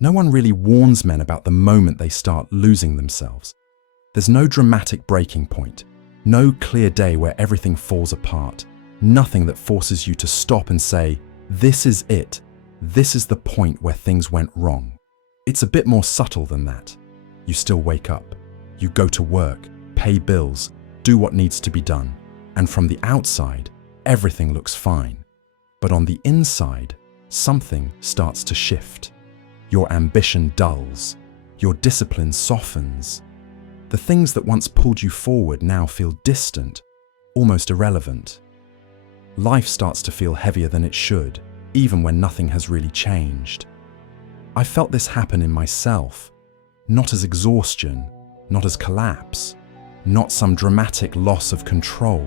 No one really warns men about the moment they start losing themselves. There's no dramatic breaking point, no clear day where everything falls apart, nothing that forces you to stop and say, this is it, this is the point where things went wrong. It's a bit more subtle than that. You still wake up, you go to work, pay bills, do what needs to be done, and from the outside, everything looks fine. But on the inside, something starts to shift. Your ambition dulls, your discipline softens. The things that once pulled you forward now feel distant, almost irrelevant. Life starts to feel heavier than it should, even when nothing has really changed. I felt this happen in myself, not as exhaustion, not as collapse, not some dramatic loss of control.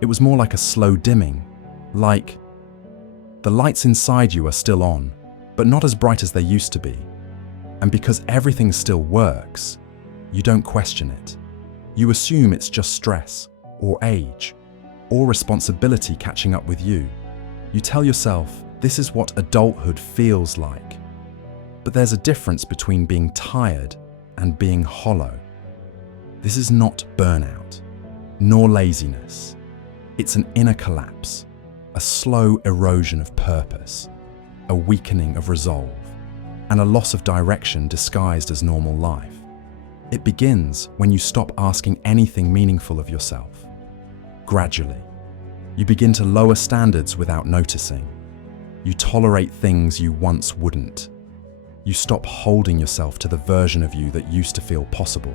It was more like a slow dimming, like the lights inside you are still on, but not as bright as they used to be. And because everything still works, you don't question it. You assume it's just stress, or age, or responsibility catching up with you. You tell yourself, this is what adulthood feels like. But there's a difference between being tired and being hollow. This is not burnout, nor laziness. It's an inner collapse, a slow erosion of purpose, a weakening of resolve, and a loss of direction disguised as normal life. It begins when you stop asking anything meaningful of yourself. Gradually, you begin to lower standards without noticing. You tolerate things you once wouldn't. You stop holding yourself to the version of you that used to feel possible.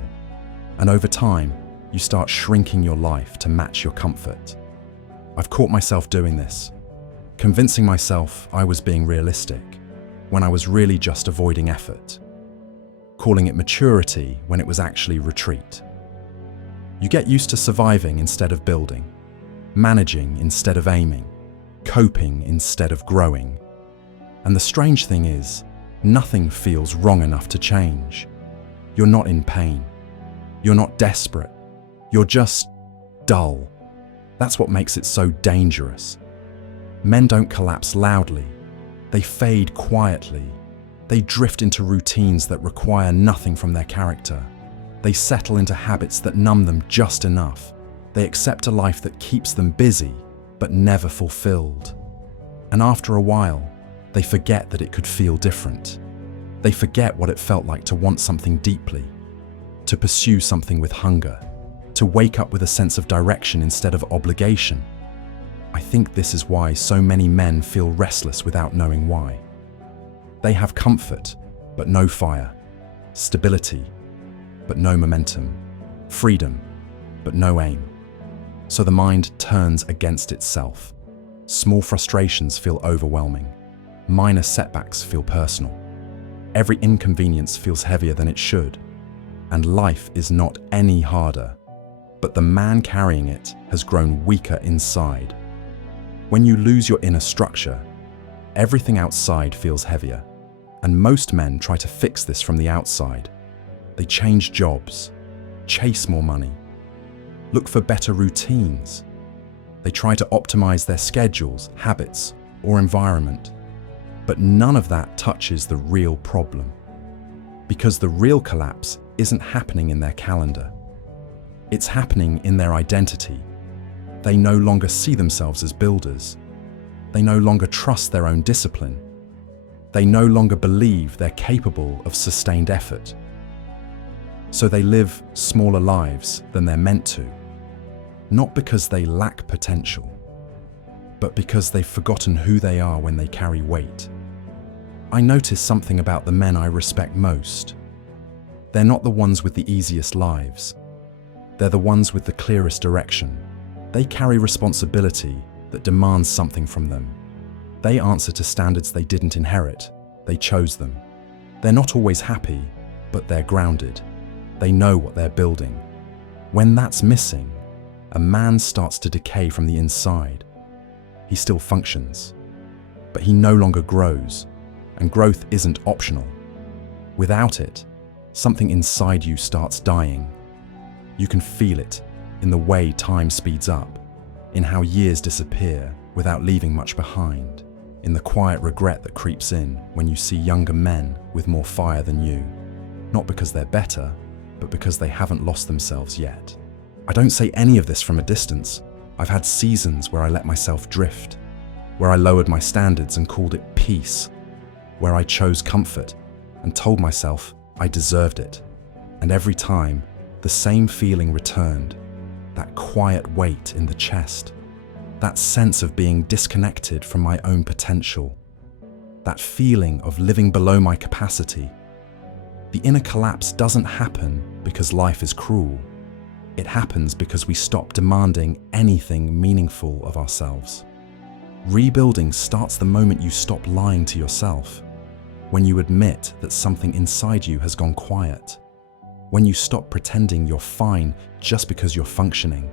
And over time, you start shrinking your life to match your comfort. I've caught myself doing this, convincing myself I was being realistic when I was really just avoiding effort, calling it maturity when it was actually retreat. You get used to surviving instead of building, managing instead of aiming, coping instead of growing. And the strange thing is, nothing feels wrong enough to change. You're not in pain. You're not desperate. You're just dull. That's what makes it so dangerous. Men don't collapse loudly. They fade quietly. They drift into routines that require nothing from their character. They settle into habits that numb them just enough. They accept a life that keeps them busy, but never fulfilled. And after a while, they forget that it could feel different. They forget what it felt like to want something deeply, to pursue something with hunger, to wake up with a sense of direction instead of obligation. I think this is why so many men feel restless without knowing why. They have comfort, but no fire, stability, but no momentum, freedom, but no aim. So the mind turns against itself. Small frustrations feel overwhelming. Minor setbacks feel personal. Every inconvenience feels heavier than it should. And life is not any harder, but the man carrying it has grown weaker inside. When you lose your inner structure, everything outside feels heavier. And most men try to fix this from the outside. They change jobs, chase more money, look for better routines. They try to optimize their schedules, habits, or environment. But none of that touches the real problem. Because the real collapse isn't happening in their calendar. It's happening in their identity. They no longer see themselves as builders. They no longer trust their own discipline. They no longer believe they're capable of sustained effort. So they live smaller lives than they're meant to. Not because they lack potential, but because they've forgotten who they are when they carry weight. I notice something about the men I respect most. They're not the ones with the easiest lives. They're the ones with the clearest direction. They carry responsibility that demands something from them. They answer to standards they didn't inherit. They chose them. They're not always happy, but they're grounded. They know what they're building. When that's missing, a man starts to decay from the inside. He still functions, but he no longer grows, and growth isn't optional. Without it, something inside you starts dying. You can feel it in the way time speeds up, in how years disappear without leaving much behind. in the quiet regret that creeps in when you see younger men with more fire than you, not because they're better, but because they haven't lost themselves yet. I don't say any of this from a distance. I've had seasons where I let myself drift, where I lowered my standards and called it peace, where I chose comfort and told myself I deserved it. And every time, the same feeling returned, that quiet weight in the chest, that sense of being disconnected from my own potential, that feeling of living below my capacity. The inner collapse doesn't happen because life is cruel. It happens because we stop demanding anything meaningful of ourselves. Rebuilding starts the moment you stop lying to yourself, when you admit that something inside you has gone quiet, when you stop pretending you're fine just because you're functioning,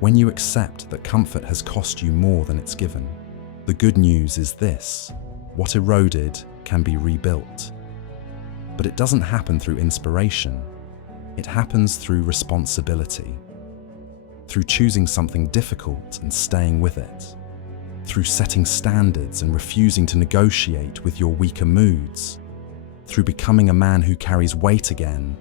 when you accept that comfort has cost you more than it's given. The good news is this: what eroded can be rebuilt. But it doesn't happen through inspiration. It happens through responsibility, through choosing something difficult and staying with it, through setting standards and refusing to negotiate with your weaker moods, through becoming a man who carries weight again,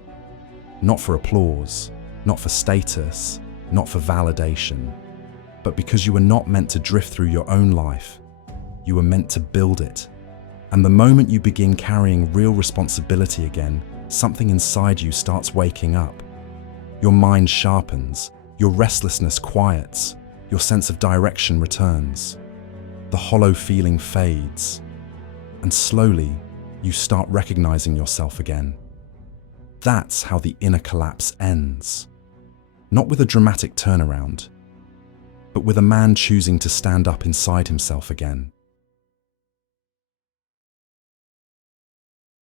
not for applause, not for status, not for validation, but because you were not meant to drift through your own life. You were meant to build it. And the moment you begin carrying real responsibility again, something inside you starts waking up. Your mind sharpens, your restlessness quiets, your sense of direction returns. The hollow feeling fades, and slowly you start recognizing yourself again. That's how the inner collapse ends. Not with a dramatic turnaround, but with a man choosing to stand up inside himself again.